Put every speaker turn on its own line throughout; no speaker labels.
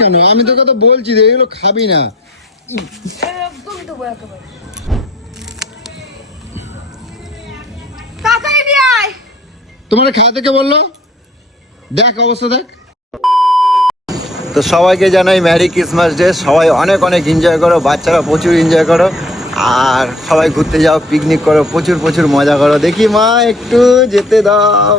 কেন? আমি তোকে তো বলছি যে এগুলো খাবি না।
একদম দেবো একেবারে।
তোমার খাওয়াতে কে বলল? দেখ অবস্থা দেখ। তো সবাইকে জানাই ম্যারি ক্রিসমাস ডে। সবাই অনেক অনেক এনজয় করো বাচ্চারা প্রচুর এনজয় করো। আর সবাই ঘুরতে যাও পিকনিক করো প্রচুর প্রচুর মজা করো। দেখি মা একটু যেতে দাও।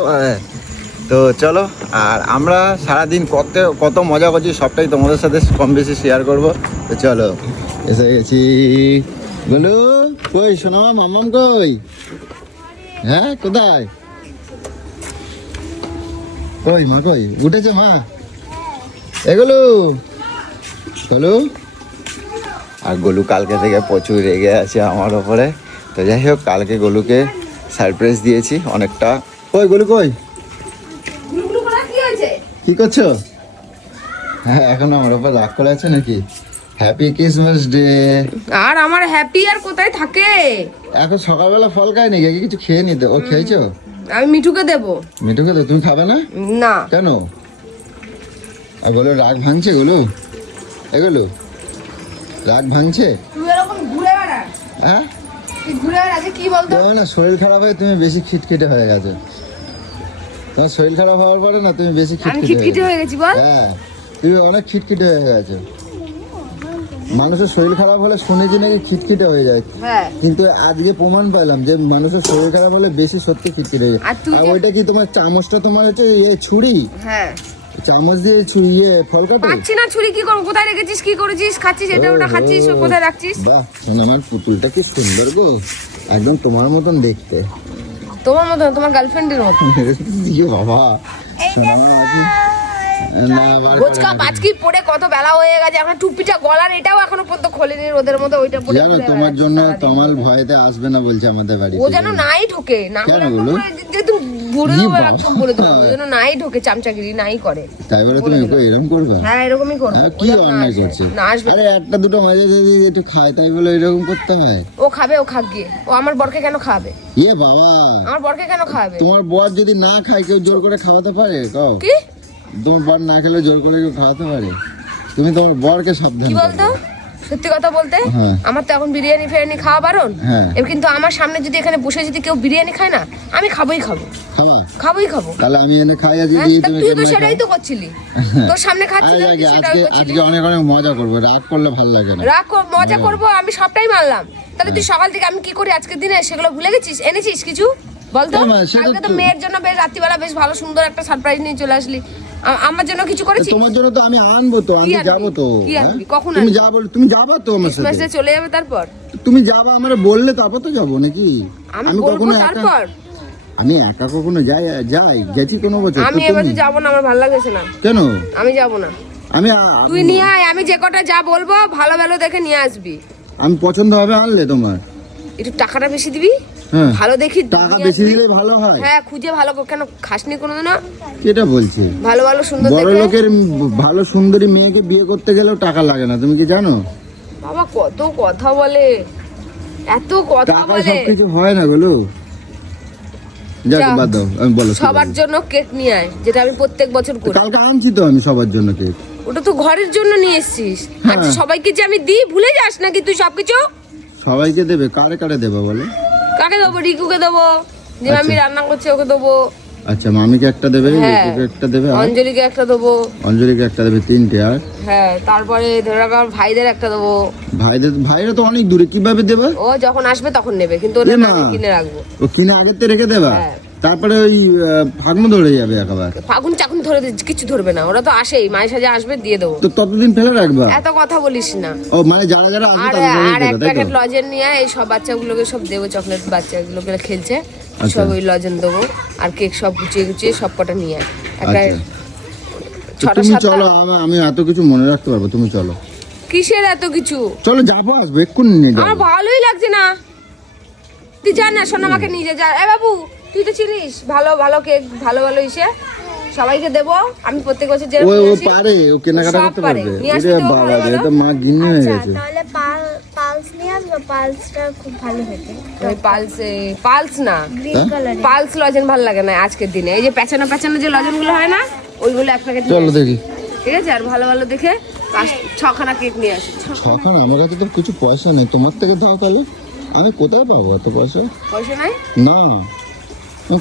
তো চলো, আর আমরা সারাদিন কত কত মজা করছি, সবটাই তোমাদের সাথে কম বেশি শেয়ার করব। তো চলো, এসে গেছি। বলু কই, শোনো, মামাম কই? হ্যাঁ কোথায়? কই, মা কই? উঠেছে, মা? এগুলো হলো আর গোলু কালকে থেকে প্রচুর রেগে আছে আমার ওপরে। তো যাই হোক, কালকে গোলুকে সারপ্রাইজ দিয়েছি অনেকটা। কই, গোলু কই
গুলগুলো করা কি হয়েছে
কি করছ? হ্যাঁ এখন আমার ওপর রাগ করে আছে নাকি? হ্যাপি ক্রিসমাস ডে
আর আমার হ্যাপি আর কোথায় থাকে?
এখন সকালবেলা ফল খায় নাকি? কিছু খেয়ে নিতে ও খেয়েছো?
আমি মিঠুকে দেবো।
মিঠুকে তো তুমি খাবে না?
না।
কেন? আর বলো রাগ ভাঙছে গুলো এগুলো? রাগ ভাঙছে?
তুই এরকম ঘুরে বেড়াস।
হ্যাঁ?
ঘুরে বেড়াস কি বলতো?
না শরীর খারাপ হয়ে তুমি বেশি খিটখিটে হয়ে গেছো। তোমার শরীর খারাপ হওয়ার পরে না তুমি বেশি খিটখিটে হয়ে
গেছি বল।
হ্যাঁ তুমি অনেক খিটখিটে হয়ে গেছো। মানুষের শরীর খারাপ হলে শুনেছি নাকি খিটখিটে হয়ে যায়।
হ্যাঁ।
কিন্তু আজকে প্রমাণ পেলাম যে মানুষের শরীর খারাপ হলে বেশি সত্যি খিটখিটে হয়ে যায়।
আর
ওইটা কি তোমার চামচটা তোমার হচ্ছে ইয়ে ছুরি?
হ্যাঁ।
চামচ দিয়ে ছু- ইয়ে ফল কাটে?
পাচ্ছি না ছুরি কি করব? কোথায় রেখেছিস? কি করেছিস? খাচ্ছিস? এটা ওটা খাচ্ছিস? কোথায় রাখছিস?
বাহ আমার পুতুলটা কি সুন্দর গো। একদম তোমার মতন দেখতে।
তোমার মতো তোমার গার্লফ্রেন্ডের মতো
ইয়ে বাবা।
পাচকি পড়ে কত বেলা হয়ে গেছে এখন টুপিটা গলার এটাও এখনও পর্যন্ত খোলেনি ওদের মতো ওইটা পরে
জানো তোমার জন্য তমাল ভয়েতে আসবে না বলছে আমাদের বাড়ি
ও যেন নাই ঢোকে না হলে? যেহেতু দেবো একদম বলে দেবো ও যেন নাই ঢোকে চামচাগিরি নাই করে।
তাই বলে তুমি ওকে এরকম করবে?
হ্যাঁ এরকমই করব
হ্যাঁ, কি অন্যায় করছে?
না আসবে।
আরে একটা দুটো মাঝে যদি একটু খায় তাই বলে এরকম করতে হয়?
ও খাবে ও খাক গিয়ে। ও আমার বরকে কেন খাওয়াবে
ইয়ে বাবা।
আমার বরকে কেন খাওয়াবে
তোমার বর যদি না খায় কেউ জোর করে খাওয়াতে পারে? কও।
কি?
বর না খেলে জোর করে কেউ খাওয়াতে পারে। তুমি তোমার বরকে সাবধান
কি বলতো? সত্যি কথা বলতে?
হ্যাঁ।
আমার তো এখন বিরিয়ানি ফিরিয়ানি খাওয়া বারণ।
হ্যাঁ।
এবার কিন্তু আমার সামনে যদি এখানে বসে যদি কেউ বিরিয়ানি খায় না আমি খাবোই খাব। খাবোই খাব।
তাহলে আমি এনে খাই আজকে
হ্যাঁ,
দিই তুমি
তুই তো সেটাই তো করছিলি। তোর সামনে খাচ্ছি
আরে আজকে
সেটাই করছিলি।
আজকে অনেক অনেক মজা করব রাগ করলে ভালো লাগে না।
রাগ মজা করব আমি সবটাই মানলাম। তাহলে তুই সকাল থেকে আমি কি করি আজকের দিনে? সেগুলো ভুলে গেছিস? এনেছিস কিছু? বলতো?
হ্যাঁ,
কালকে তো মেয়ের জন্য বেশ রাত্রিবেলা বেশ ভালো সুন্দর একটা সারপ্রাইজ নিয়ে চলে আসলি। আমার জন্য কিছু করেছিস?
তোমার জন্য তো আমি আনব তো
আনবি?
যাব তো হ্যাঁ?
কখন
তুমি? যা বল তুমি যাবা তো আমার সাথে।
চলে যাবে তারপর?
তুমি যাবা আমার বললে তারপর তো যাব নাকি?
আমি বলব তারপর।
আমি একা কখনো যাই যাই গেছি কোনো বছর
আমি এবারে যাব না আমার ভালো লাগছে না।
কেন?
আমি যাব না।
আমি
তুই নিয়ে আয় আমি যে কটা যা বলব ভালো ভালো দেখে নিয়ে আসবি।
আমি পছন্দ হবে আনলে তোমার।
একটু টাকাটা বেশি দিবি? ভালো দেখি
টাকা বেশি দিলে ভালো হয়।
হ্যাঁ খুঁজে ভালো করে- কেন খাসনি কোনোদিনও?
এটা বলছি।
ভালো ভালো সুন্দর
বড় লোকের ভালো সুন্দরী মেয়েকে বিয়ে করতে গেলেও টাকা লাগে না তুমি কি জানো?
বাবা কত কথা বলে। এত কথা
টাকা
বলে।
সবকিছু হয় না বলো যাক বাদ দাও আমি বলো
সবার জন্য কেক নিয়ে আয় যেটা আমি প্রত্যেক বছর করি।
কালকে আনছি তো আমি সবার জন্য কেক।
ওটা তো ঘরের জন্য নিয়ে এসেছিস। আর
হ্যাঁ।
সবাইকে যে আমি দিই ভুলে যাস নাকি তুই সবকিছু?
সবাইকে দেবে কারে কারে দেবে বলো?
কাকে দেবো? রিকুকে দেবো। যে আমি
আচ্ছা।
রান্না করছি ওকে দেবো।
আচ্ছা মামিকে একটা দেবে
হ্যাঁ।
রিকুকে একটা দেবে
অঞ্জলিকে একটা দেবো।
অঞ্জলিকে একটা দেবে তিনটে আর?
হ্যাঁ তারপরে ধরে রাখ আমার ভাইদের একটা দেবো।
ভাইদের ভাইরা তো অনেক দূরে কীভাবে দেবে?
ও যখন আসবে তখন নেবে কিন্তু
ওদের
আমি কিনে রাখব।
ও কিনে আগের থেকে রেখে দেবা?
হ্যাঁ।
তারপরে ওই ফাগুন ধরে যাবে একেবারে।
ফাগুন চাকুন ধরে কিছু ধরবে না ওরা তো আসেই মায়ের সাজে আসবে দিয়ে দেবো।
তো ততদিন ফেলে রাখবা?
এত কথা বলিস না।
ও মানে যারা যারা আসবে
আর এক প্যাকেট লজেন নিয়ে এই সব বাচ্চাগুলোকে সব দেবো চকলেট বাচ্চাগুলোকে খেলছে
আচ্ছা।
সব ওই লজেন দেবো আর কেক সব গুছিয়ে গুছিয়ে সব কটা নিয়ে আয়। একটা
আচ্ছা। তুমি চলো আমি- এত কিছু মনে রাখতে পারব তুমি চলো।
কিসের এত কিছু?
চলো যাব আসব এক্ষুনি নিয়ে যাব।
আমার ভালোই লাগছে না। তুই যা না শোন আমাকে নিয়ে যা। এ বাবু তুই তো চিনিস ভালো ভালো কেক ভালো ভালো ইসে। সবাইকে দেবো আমি প্রত্যেক বছর যে
ও ও পারে ও কেনাকাটা করতে
পারে।
পারবে। বাবা রে
ভালো?
মা গিন্নি হয়ে
আচ্ছা
গেছে।
তাহলে পাল- পালস নিয়ে আসব পালসটা খুব ভালো খেতে
ওই পালস পালস না।
গ্রিন?
পালস লজেন ভালো লাগে না আজকের দিনে। এই যে পেছানো পেছানো যে লজেনগুলো হয় না ওইগুলো এক প্যাকেট
চলো দেখি।
ঠিক আছে? আর ভালো ভালো দেখে পাঁচ- ছখানা কেক নিয়ে আসি।
তখন আমার কাছে তো কিছু পয়সা নেই। তোমার থেকে দাও তাহলে। আমি কোথায় পাবো এত পয়সা?
পয়সা নাই?
না। আমি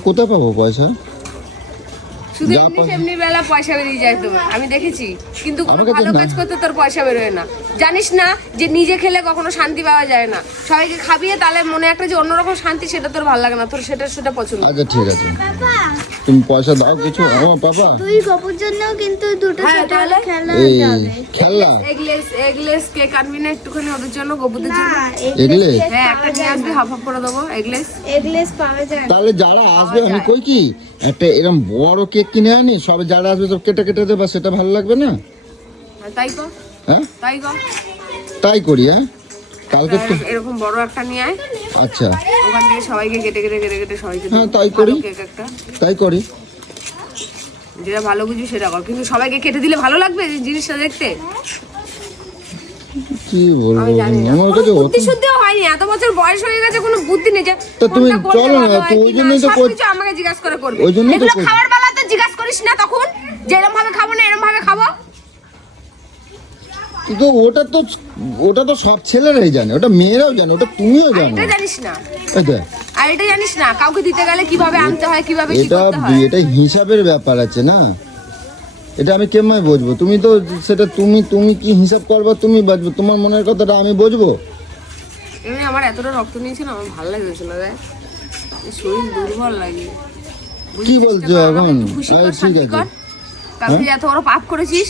কোথায় পাবো পয়সা?
শুধু এমনি
পয়সা-
বেলা পয়সা বেরিয়ে যায় তোমার আমি দেখেছি। কিন্তু কোনো ভালো কাজ করতে তোর পয়সা বেরোয় না। জানিস না যে নিজে খেলে কখনো শান্তি পাওয়া যায় না। সবাইকে খাবিয়ে তাহলে মনে একটা যে অন্যরকম শান্তি সেটা তোর ভালো লাগে না। তোর সেটা সেটা পছন্দ।
আচ্ছা ঠিক আছে। তুমি পয়সা দাও কিছু। আমার বাবা।
তুই গপুর জন্য কিন্তু দুটো
হ্যাঁ,
খেলা যাবে
খেলনা
এগলেস এগলেস কেক আনবি না একটুখানি ওদের জন্য গবুদের জন্য?
এগলে?
হ্যাঁ একটা নিয়ে আসবি হাফ হাফ করে দেবো এগলেস
এগলেস পাওয়া যায়
তাহলে যারা আসবে আমি কই কি? একটা এরকম বড় কেক কিনে আনি সব যারা আসবে সব কেটে কেটে দেবা সেটা ভালো লাগবে না?
তাই কর।
হ্যাঁ?
তাই কর।
তাই করি হ্যাঁ? কালকে তো
এরকম বড় একটা নিয়ে আয়।
আচ্ছা।
ওখান থেকে সবাইকে কেটে কেটে কেটে কেটে সবাইকে
হ্যাঁ, তাই করি।
কেক
তাই করি।
যেটা ভালো বুঝবি সেটা কর। কিন্তু সবাইকে কেটে দিলে ভালো লাগবে জিনিসটা দেখতে?
কি বলব? আমার কাছে
বুদ্ধি হয়নি। এত বছর বয়স হয়ে গেছে কোনো বুদ্ধি নেই যে
তা তুমি চলো না, তো ওই জন্যই তো
আমাকে জিজ্ঞাসা করে করবে।
ওই জন্যই তো
খাবার তো জিজ্ঞাসা করিস না তখন যে এরম ভাবে খাব না এরম ভাবে খাব।
কিন্তু ওটা তো ওটা তো সব ছেলেরাই জানে ওটা মেয়েরাও জানে ওটা তুমিও জানো।
এটা জানিস না।
এটা
আর এটা জানিস না কাউকে দিতে গেলে কীভাবে আনতে হয় কীভাবে কি
এটা
করতে হয়?
এটা হিসাবের ব্যাপার আছে না। এটা আমি কেমন বুঝব? তুমি তো সেটা তুমি তুমি কি হিসাব করবা তুমি বাজবো। তোমার মনের কথাটা আমি বুঝব?
আমার এতটা রক্ত নিয়েছে না আমার ভালো লাগছে না দেখ। শরীর দুর্বল লাগে।
কি বলছো
কর,
এখন?
কর,
ঠিক আছে।
কর। কালকে যে এত বড় পাপ করেছিস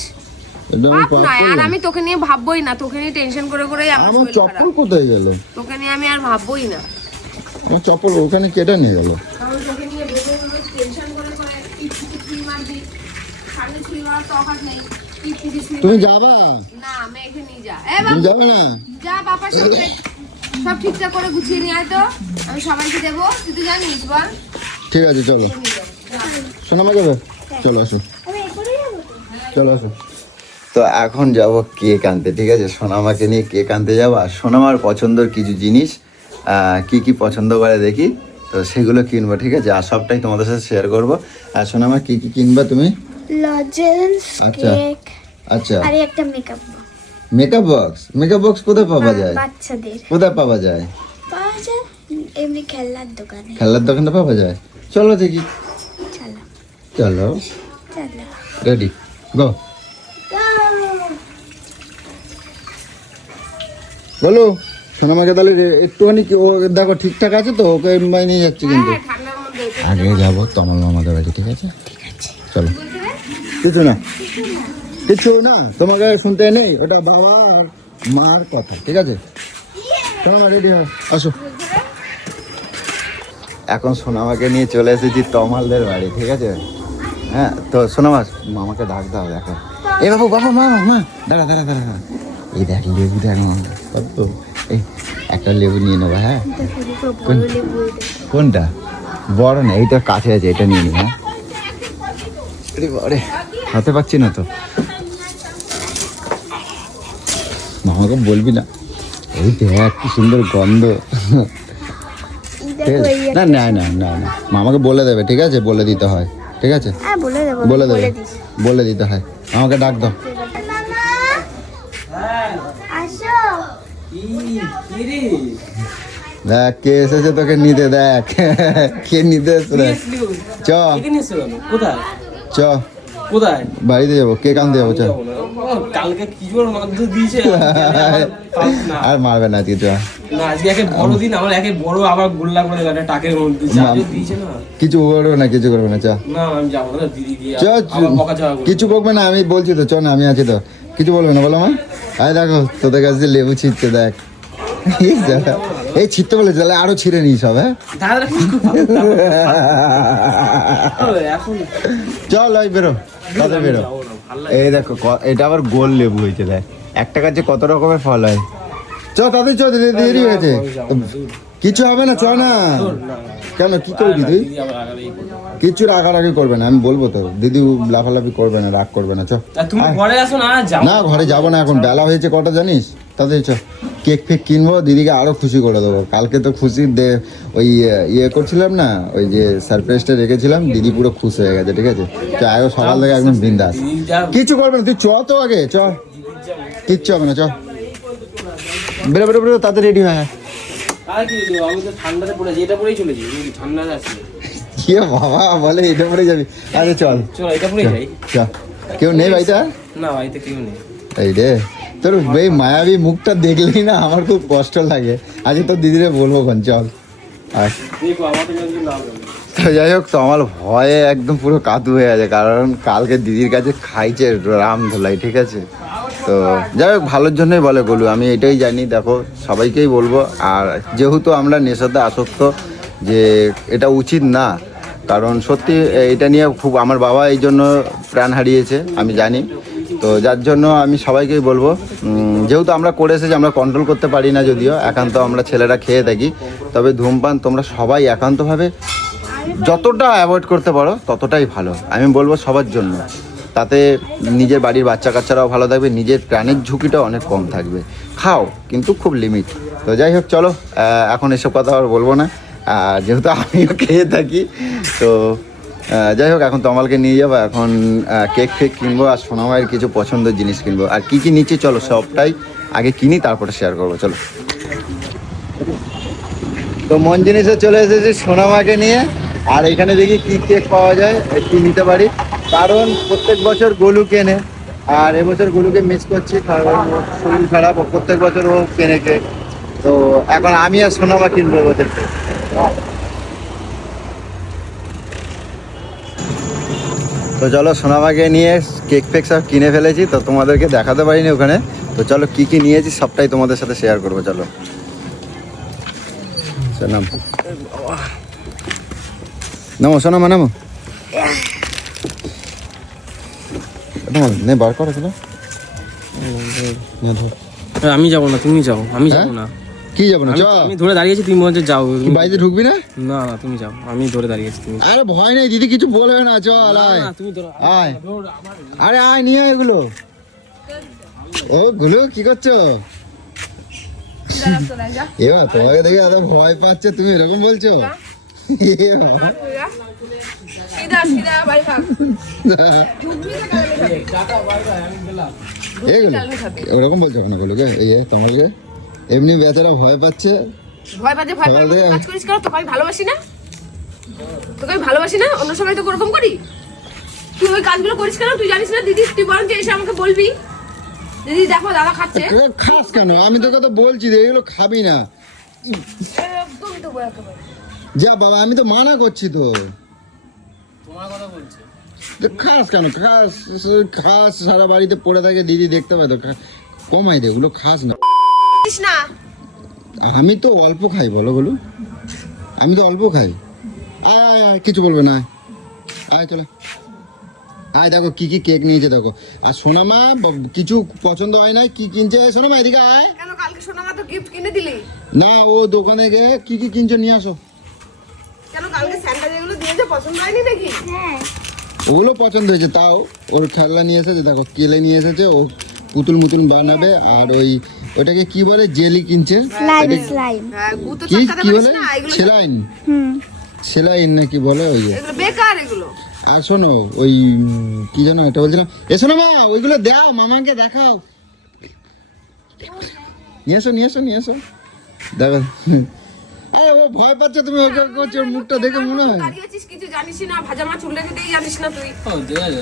আমি
পাপ
পাপ
নয় আর আমি তোকে নিয়ে ভাববোই না তোকে নিয়ে টেনশন করে করেই আমার
চপ্পল কোথায় গেল?
তোকে নিয়ে আমি আর ভাববোই না।
আমার চপ্পল ওখানে কেটে নিয়ে গেল।
তোকে নিয়ে ভেবে ভেবে টেনশন করে করে টিপটিপি ছুরি মারবি। সামনে ছুরি মারার তো অকাত নেই।
তুমি। যাবা?
না আমি এখানে যা। এ
যাবে না?
যা সাথে। সব ঠিকঠাক করে গুছিয়ে নিয়ে আয় তো। আমি সবাইকে দেবো। তুই তো জানিস বল।
ঠিক আছে চলো। শোনামা যাবে চলো আসো। চলো আসো। তো এখন যাব কেক আনতে ঠিক আছে? সোনামাকে নিয়ে কেক আনতে যাব। আর সোনামার পছন্দের কিছু জিনিস কি কি পছন্দ করে দেখি তো সেগুলো কিনবো ঠিক আছে? আর সবটাই তোমাদের সাথে শেয়ার করব। আর সোনামা কি কি কিনবা তুমি?
লজেন্স
আচ্ছা।
কেক
আচ্ছা।
আর একটা makeup
makeup box makeup box কোথায় পাওয়া যায়?
বাচ্চাদের।
কোথায় পাওয়া যায়?
পাওয়া যায় এমনি খেলনার দোকানে।
খেলার দোকানে পাওয়া যায়? চলো দেখি।
চলো
রেডি গো বলো সোনামাকে তাহলে একটুখানি ও দেখো ঠিকঠাক আছে তো? ওকে আমি নিয়ে যাচ্ছি কিন্তু।
হ্যাঁ, মধ্যে
আগে যাব। তমাল মামাদের বাড়ি ঠিক আছে? চলো। কিছু না। কিছু না। তোমাকে শুনতে নেই? ওটা বাবা আর মার কথা ঠিক আছে? সোনামা রেডি হয় আসো। এখন সোনামাকে নিয়ে চলে এসেছি তমালদের বাড়ি ঠিক আছে? হ্যাঁ তো সোনামা মামাকে ডাক দাও দেখো। এ বাবু বাবা মা মা দাঁড়া দাঁড়া দাঁড়া। এই দেখ লেবু দেখ মামা কত। এই একটা লেবু নিয়ে নেব হ্যাঁ? কোন কোনটা? বড় না এইটা কাছে আছে এটা নিয়ে নি হ্যাঁ? বাবারে, হাতে পাচ্ছি না তো। মামাকে বলবি না? এই দেখ কি সুন্দর গন্ধ। ঠিক আছে? না না না না না মামাকে বলে দেবে ঠিক আছে? বলে দিতে হয়। ঠিক আছে?
হ্যাঁ বলে দেবো
বলে দেবে। বলে দিতে হয়। আমাকে ডাক দাও। দেখ কে এসেছে তোকে নিতে দেখ। কে নিতে এসছে? দেখ চ।
কোথায়?
চ।
কোথায়?
বাড়িতে যাব। কে কান্দে যাব? চ।
যাব না। ও, কালকে কি জোর দিয়েছে?
আর মারবে না আজকে
না আজকে একে বড় দিন আমার একে বড় আবার গোল্লা করে টাকের মধ্যে দিয়েছে। দিয়েছে না?
কিছু করবে না কিছু করবে না চ।
না আমি যাব না দিদি দিয়ে করবে।
কিছু বকবে না আমি বলছি তো চ না আমি আছি তো। কিছু বলবে না বলো মা। আয় দেখো তোদের কাছে লেবু ছিটতে দেখ। এই ছিটতে বলে তাহলে আরও ছিঁড়ে নিস সব হ্যাঁ। চল ওই বেরো। তাদের বেরো। এই দেখো এটা আবার গোল লেবু হয়েছে দেখ। একটা গাছে কত রকমের ফল হয়? চ তাদের চ দেরি হয়েছে। কিছু হবে না চ না। কেন কি করবি তুই। কিছু রাগারাগি করবে না আমি বলব তো। দিদি লাফালাফি করবে না রাগ করবে না চ।
না
ঘরে যাব না এখন বেলা হয়েছে কটা জানিস? তাদের চ। কেক ফেক কিনবো দিদিকে আরও খুশি করে দেবো। কালকে তো খুশি দে ওই ইয়ে করছিলাম না ওই যে সারপ্রাইজটা রেখেছিলাম দিদি পুরো খুশ হয়ে গেছে ঠিক আছে? তো আগে সকাল থেকে একদম বিন্দাস। কিছু করবে না তুই চ তো আগে চ। কিচ্ছু হবে না চ। বেরো বেরো বেরো তাতে রেডি হয়ে
কি
বাবা বলে এটা পরে যাবি। আরে চল।
চলো এটা পরেই যাই।
চ। কেউ নেই আর?
না বাড়িতে কেউ নেই।
এই রে। তোর এই মায়াবী মুখটা দেখলেই না আমার খুব কষ্ট লাগে। আজ তোর দিদিরে বলব কোন চল।
তো
যাই হোক, তো আমার ভয়ে একদম পুরো কাতু হয়ে আছে কারণ কালকে দিদির কাছে খাইছে রাম ধোলাই, ঠিক আছে? তো যাই হোক, ভালোর জন্যই বলে গলু, আমি এটাই জানি, দেখো, সবাইকেই বলব। আর যেহেতু আমরা নেশাতে আসক্ত, যে এটা উচিত না, কারণ সত্যি এটা নিয়ে খুব, আমার বাবা এই জন্য প্রাণ হারিয়েছে, আমি জানি। তো যার জন্য আমি সবাইকেই বলব যেহেতু আমরা করে এসেছি, আমরা কন্ট্রোল করতে পারি না যদিও, একান্ত আমরা ছেলেরা খেয়ে থাকি। তবে ধূমপান তোমরা সবাই একান্তভাবে যতটা অ্যাভয়েড করতে পারো, ততটাই ভালো। আমি বলব সবার জন্য। তাতে নিজের বাড়ির বাচ্চা কাচ্চারাও ভালো থাকবে, নিজের প্রাণের ঝুঁকিটাও অনেক কম থাকবে। খাও, কিন্তু খুব লিমিট তো যাই হোক, চলো এখন এসব কথা আর বলব না। আর যেহেতু আমিও খেয়ে থাকি, তো যাই হোক, এখন তমালকে নিয়ে যাব, এখন কেক ফেক কিনবো আর সোনামায়ের কিছু পছন্দের জিনিস কিনবো। আর কি কি নিচ্ছি, চলো সবটাই আগে কিনি, তারপরে শেয়ার করব, চলো। তো মন জিনিসে চলে এসেছি সোনামাকে নিয়ে, আর এখানে দেখি কি কেক পাওয়া যায় কি নিতে পারি। কারণ প্রত্যেক বছর গোলু কেনে, আর এবছর গোলুকে মিস করছি, কারণ শরীর খারাপ প্রত্যেক বছর ও কেনে কেক। তো এখন আমি আর সোনামা কিনবো এবছর তো চলো সোনামাকে নিয়ে কেক ফেক সব কিনে ফেলেছি তো তোমাদেরকে দেখাতে পারিনি ওখানে। তো চলো কি কি নিয়েছি সবটাই তোমাদের সাথে শেয়ার করব চলো। নাম। নামো সোনামা নামো। নে বার করো।
আমি যাব না তুমি যাও আমি
হ্যাঁ?
যাব না।
কি যাব না? চ
আমি ধরে দাঁড়িয়েছি তুমি মনে হচ্ছে যাও
বাড়িতে ঢুকবি না?
না না তুমি যাও। আমি ধরে দাঁড়িয়েছি তুমি
আরে ভয় নেই দিদি কিছু বলবে না চল আয়।
তুমি
আয়। আরে আয় নিয়ে আয় এগুলো। ও গুলো কি করছ? এবার তোমাকে দেখে এত ভয় পাচ্ছে তুমি এরকম বলছো? এগুলো ওরকম বলছো না গুলোকে? এই তোমাকে। এমনি বেচারা ভয় পাচ্ছে।
ভয় পাচ্ছে ভয় পাচ্ছে। কাজ করিস কেন? তোকে আমি ভালোবাসি না? তোকে আমি ভালোবাসি না? অন্য সময় তো ওরকম করি? তুই ওই কাজগুলো করিস কেন? তুই জানিস না দিদি তুই বরঞ্চ এসে আমাকে বলবি। দিদি দেখো দাদা খাচ্ছে।
খাস কেন? আমি তোকে তো বলছি যে এগুলো খাবি না। যা বাবা আমি তো মানা করছি তো।
তোমার কথা বলছে।
খাস কেন? খাস খাস সারা বাড়িতে পড়ে থাকে দিদি দেখতে পাই তো। কমাই দে ওগুলো খাস না।
করিস না।
আমি তো অল্প খাই বলো বলো। আমি তো অল্প খাই। আয় আয় আয় কিছু বলবে না আয়। চলে। আয় দেখো কি কি কেক নিয়েছে দেখো। আর সোনামা কিছু পছন্দ হয় না কি কিনছে? সোনামা এদিকে আয়।
কেন কালকে সোনা মা তো গিফট কিনে দিলি?
না ও দোকানে গিয়ে কি কি কিনছো নিয়ে আসো।
কেন কালকে স্যান্ডা যেগুলো দিয়েছে পছন্দ হয়নি নাকি
হ্যাঁ।
ওগুলো পছন্দ হয়েছে তাও। ওর খেলনা নিয়ে এসেছে দেখো কেলে নিয়ে এসেছে ও পুতুল মুতুল বানাবে আর ওই ওটাকে কি বলে? জেলি কিনছে।
স্লাইম
হ্যাঁ
কি কি বলে?
না?
সেলাইন।
হুম।
সেলাইন নাকি বলে ওই
বেকার এগুলো।
আর শোনো ওই কি যেন এটা বলছিলাম। এ শোনো মা ওইগুলো দাও মামাকে দেখাও। নিয়ে এসো নিয়ে এসো নিয়ে এসো। দেখো আরে ও ভয় পাচ্ছে তুমি ওকে করছ ওর মুখটা দেখে মনে হয়।
কিছু জানিস না? ভাজা মাছ জানিস না তুই।
ও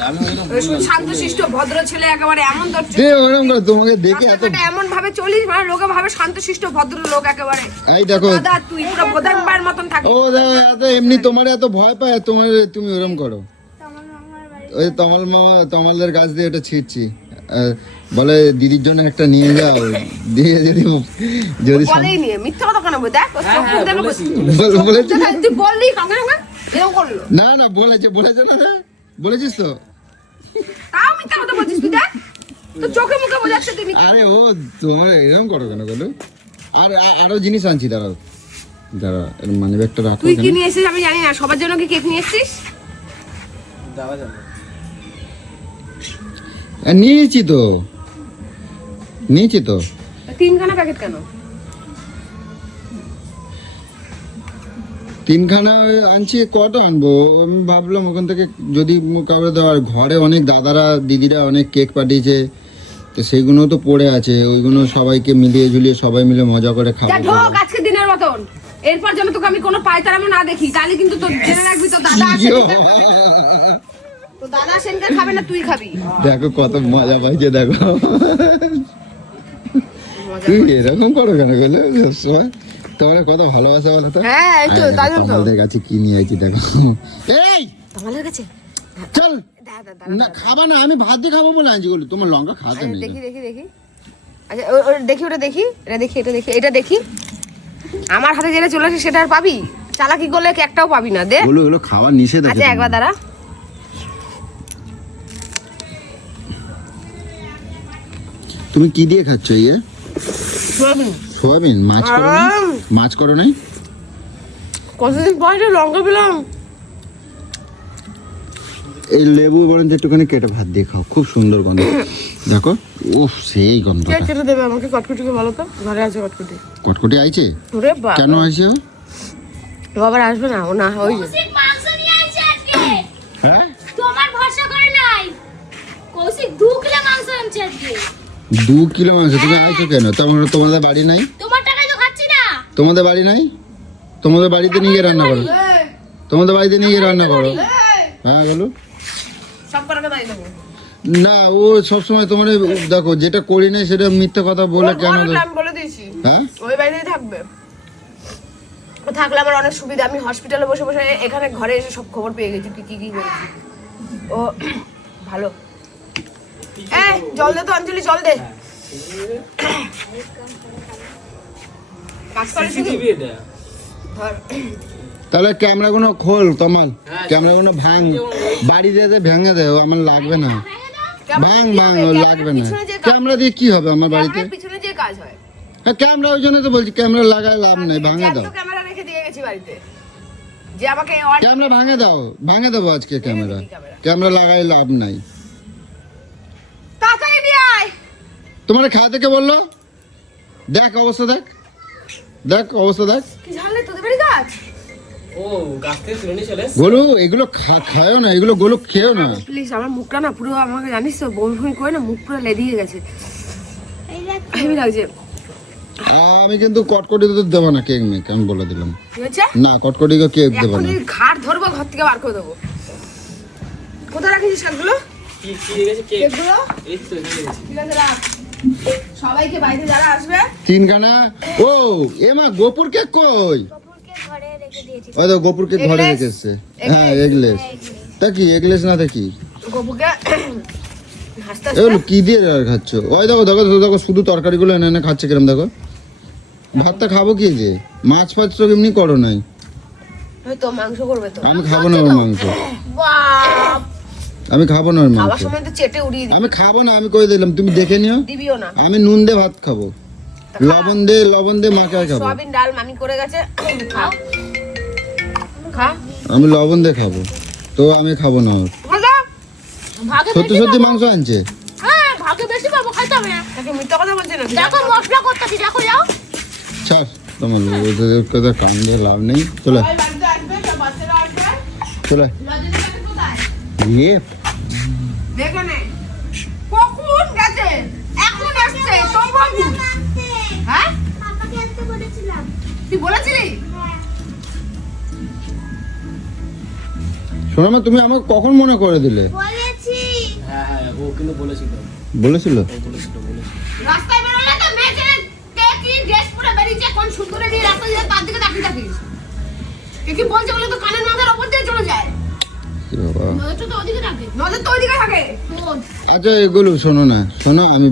আমি ওইরকম
ওই শুধু শান্ত ভদ্র ছেলে একেবারে এমন তোর
দে ওরকম করে তোমাকে দেখে এত
রাস্তাঘাটে এমন ভাবে চলিস মানে লোকে ভাবে শান্ত শিষ্ট ভদ্র লোক একেবারে।
এই দেখো।
দাদা তুই পুরো মতন
ও এত এমনি তোমার এত ভয় পায় তোমার তুমি ওরম করো।
তোমার মামার বাড়ি
ওই তমাল মামা তমালদের কাছ দিয়ে এটা ছিটছি। বলে দিদির জন্য একটা নিয়ে যাও। দিয়ে যদি যদি
বলেই নিয়ে মিথ্যা কথা কেন দেখ বলছি। দেখ, তুই বললি সঙ্গে সঙ্গে এরকম করল।
না না বলেছে বলেছে না? বলেছিস তো?
তাও মিথ্যা কথা বলছিস তুই দেখ। চোখে মুখে বোঝাচ্ছে মিথ্যা।
আরে ও তোমার এরকম করো কেন বলো? আর আরও জিনিস আনছি দাঁড়াও। দাঁড়া মানে ব্যাগটা রাখো
তুই কি। নিয়ে এসেছিস আমি জানি না সবার জন্য কি কেক নিয়ে এসেছিস?
আহ, নিয়েছি তো। নিয়েছি তো।
তিনখানা প্যাকেট কেন?
তিনখানা আনছি কত আনব? আমি ভাবলাম ওখান থেকে যদি কাউকে দেওয়ার ঘরে অনেক দাদারা দিদিরা অনেক কেক পাঠিয়েছে তো সেইগুলো তো পড়ে আছে ওইগুলো সবাইকে মিলিয়ে ঝুলিয়ে সবাই মিলে মজা করে খাব।
ঢোক আজকে দিনের মতন। এরপর যেন তোকে আমি কোনো পায়তারামো না দেখি তাহলে কিন্তু তোর জেনে রাখবি তোর দাদা আসে তোর দাদা সেনকার খাবে না তুই খাবি?
দেখো কত মজা পাইছে দেখো। তুই এরকম করো কেন গেলে? সবসময় তোমার কত ভালোবাসা বলো তো?
হ্যাঁ এই তো তাই তো।
তোমাদের কাছে কি নিয়ে আইছি দেখো। এই!
তোমাদের কাছে?
চল! না খাবা না আমি ভাত দিয়ে খাব বলে আনছি বলি তোমার লঙ্কা নেই
দেখি দেখি দেখি। আচ্ছা ওটা দেখি ওটা দেখি এটা দেখি এটা দেখি এটা দেখি। আমার হাতে যেটা চলে আসে সেটা আর পাবি? চালাকি করলে একটাও পাবি না দে।
খাওয়া নিষেধ আছে
আচ্ছা একবার দাঁড়া।
তুমি কি দিয়ে খাচ্ছ ইয়ে
সোয়াবিন।
সোয়াবিন? মাছ করো নাই? মাছ করো নাই?
কতদিন পরে লঙ্কা পেলাম।
এই লেবু বরঞ্চ একটুখানি কেটে ভাত দিয়ে খাও। খুব সুন্দর গন্ধ। দেখো উফ সেই
কে
গন্ধটা
কেটে দেবে? আমাকে কটকুটিকে বলো তো। ঘরে আছে কটকুটি।
কটকটি আইছে?
ওরে বাবা।
কেন আইছে ও?
আবার আসবে না? ও না ওই যে।
কৌশিক মাংস নিয়ে আসছে আজকে।
হ্যাঁ?
তোমার ভরসা করে নাই। কৌশিক দু কিলো মাংস আনছে আজকে।
দু কিলো মাংস তুমি আইছো কেন? তোমার তোমাদের বাড়ি নাই?
তোমার টাকায় তো খাচ্ছি না!
তোমাদের বাড়ি নাই? তোমাদের বাড়িতে নিয়ে গিয়ে রান্না করো। তোমাদের বাড়িতে নিয়ে গিয়ে রান্না করো। হ্যাঁ বলো।
সব কটাকে তাই দেবো
না ও সবসময় তোমার দেখো যেটা করি নাই সেটা মিথ্যা কথা বলে কেন
বলে দিয়েছি।
হ্যাঁ?
ওই বাড়িতেই থাকবে। ও থাকলে আমার অনেক সুবিধা। আমি হসপিটালে বসে বসে এখানে ঘরে এসে সব খবর পেয়ে গেছি। তুই কি কি ও ভালো। এই জল দে তো অঞ্জলি জল দে। কাজ করে শুধু ধর।
তাহলে ক্যামেরাগুলো খোল তমাল।
হ্যাঁ।
ক্যামেরাগুলো ভাঙ। বাড়ি দিয়ে ভেঙে দেও আমার লাগবে না। ভাঙ ভাঙ লাগবে না। ক্যামেরা দিয়ে কি হবে আমার বাড়িতে?
পিছনে যে কাজ হয়।
হ্যাঁ ক্যামেরা ওই জন্য তো বলছি ক্যামেরা লাগায় লাভ নেই ভাঙে দাও।
ক্যামেরা রেখে দিয়ে গেছি বাড়িতে। যে আমাকে
ক্যামেরা ভাঙে দাও ভাঙে দেবো আজকে ক্যামেরা।
ক্যামেরা।
ক্যামেরা লাগাই লাভ নাই। তোমার খাওয়া থেকে বলল? দেখ অবস্থা দেখ। দেখ অবস্থা দেখ।
কি গাছ
গাছ।
গোলু এগুলো খা- খায়ও না এগুলো গোলু খেয়েও না।
প্লিজ আমার মুখটা না পুরো আমাকে জানিস তো বমি ফমি করে না মুখ পুরো লেদিয়ে গেছে।
এই
হেভি লাগছে
আমি কিন্তু কটকটি তো দেবো না কেক মেক আমি বলে দিলাম।
কি
না কটকটিকে কেক দেবো না।
ঘাট ধরবো ঘর থেকে বার করে দেবো। কোথায় রাখিস শাকগুলো?
কি কি রেখেছে কেক?
কেকগুলো?
এই তো রেখেছি।
ঠিক আছে রাখ। সবাইকে বাড়িতে যারা আসবে।
তিনখানা? ও এমা গোপুর কেক কই? ওই তো গোপুর কেক ঘরে? রেখেছে হ্যাঁ এগলেস? তা কি এগলেস না দেখি
গপুকে হাসতে
এগুলো কি দিয়ে আর খাচ্ছ? ওই দেখো দেখো দেখো, দেখো শুধু তরকারিগুলো এনে এনে খাচ্ছে কিরম দেখো। ভাতটা খাব কি দিয়ে মাছ ফাছ তো এমনি করো নাই।
হয়তো মাংস করবে তো।
আমি খাব না ওর মাংস।
বাপ!
আমি খাব না
খাওয়ার সময় তো চেটে উড়িয়ে দিবি।
আমি খাব না আমি কই দিলাম তুমি দেখে নিও।
দিবিও না।
আমি নুন দিয়ে ভাত খাব। লবণ দিয়ে লবণ দিয়ে মাখায় খাব।
সয়াবিন ডাল মামি করে গেছে। খা। খা।
আমি লবণ দিয়ে খাব। তো আমি খাব না সত্যি সত্যি মাংস আনছে।
হ্যাঁ ভাগে বেশি পাবো খাইতে হবে। না
তাকে মিথ্যা কথা বলছে না
দেখো মশলা করতেছি দেখো যাও।
ছাড় তোমার ওদের কথা কান দিয়ে লাভ নেই। চলে চলে ইয়ে
দেখে নে কখন গেছে? এখন আসছে। তোর বাবু হ্যাঁ?
পাপাকে আনতে বলেছিলাম
তুই বলেছিলি?
শোনো তুমি আমাকে কখন মনে করে দিলে?
বলেছি।
হ্যাঁ হ্যাঁ ও কিন্তু বলেছিল।
বলেছিল?
বলেছিল বলেছিল।
রাস্তায় বেরোলে তো মেয়েকে কে কি ড্রেস পরে বেরিয়েছে কোন সুন্দরে দিয়ে রাস্তায় দিয়ে তার দিকে তাকিয়ে থাকিস। কি বলছে
আচ্ছা এগুলো শোনো না শোনো আমি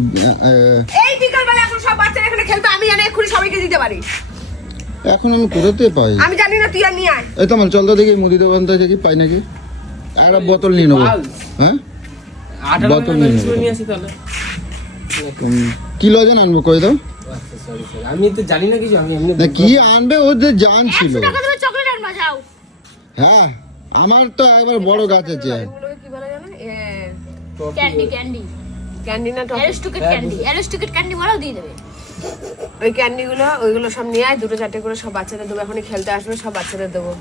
এই বিকাল বেলা এখন সব বাচ্চারা এখানে খেলবে আমি জানি এক্ষুনি সবাইকে দিতে পারি।
এখন আমি কোথাতে পাই?
আমি জানি না তুই আর নিয়ে আয়।
এই তোমার চল তো দেখি মুদি দোকান থেকে দেখি পাই নাকি? একটা বোতল নিয়ে নেব। হ্যাঁ? বোতল নিয়ে নেব। কি লজেন আনব কই দাও
আচ্ছা সরি সরি আমি তো জানি না কিছু আমি এমনি
কি আনবে ওদের জান ছিল
টাকা দেবে চকলেট আনবা যাও।
হ্যাঁ। আমার তো একবার বড় গাছ আছে
ক্যান্ডি ক্যান্ডি
ক্যান্ডি না
অ্যারিস্টোকেট ক্যান্ডি অ্যারিস্টোকেট ক্যান্ডি বলাও দিয়ে দেবে।
ওই ক্যান্ডিগুলো ওইগুলো সব নিয়ে আয় দুটো চারটে করে সব বাচ্চাদের দেবো। এখন খেলতে আসবে সব বাচ্চাদের দেবো।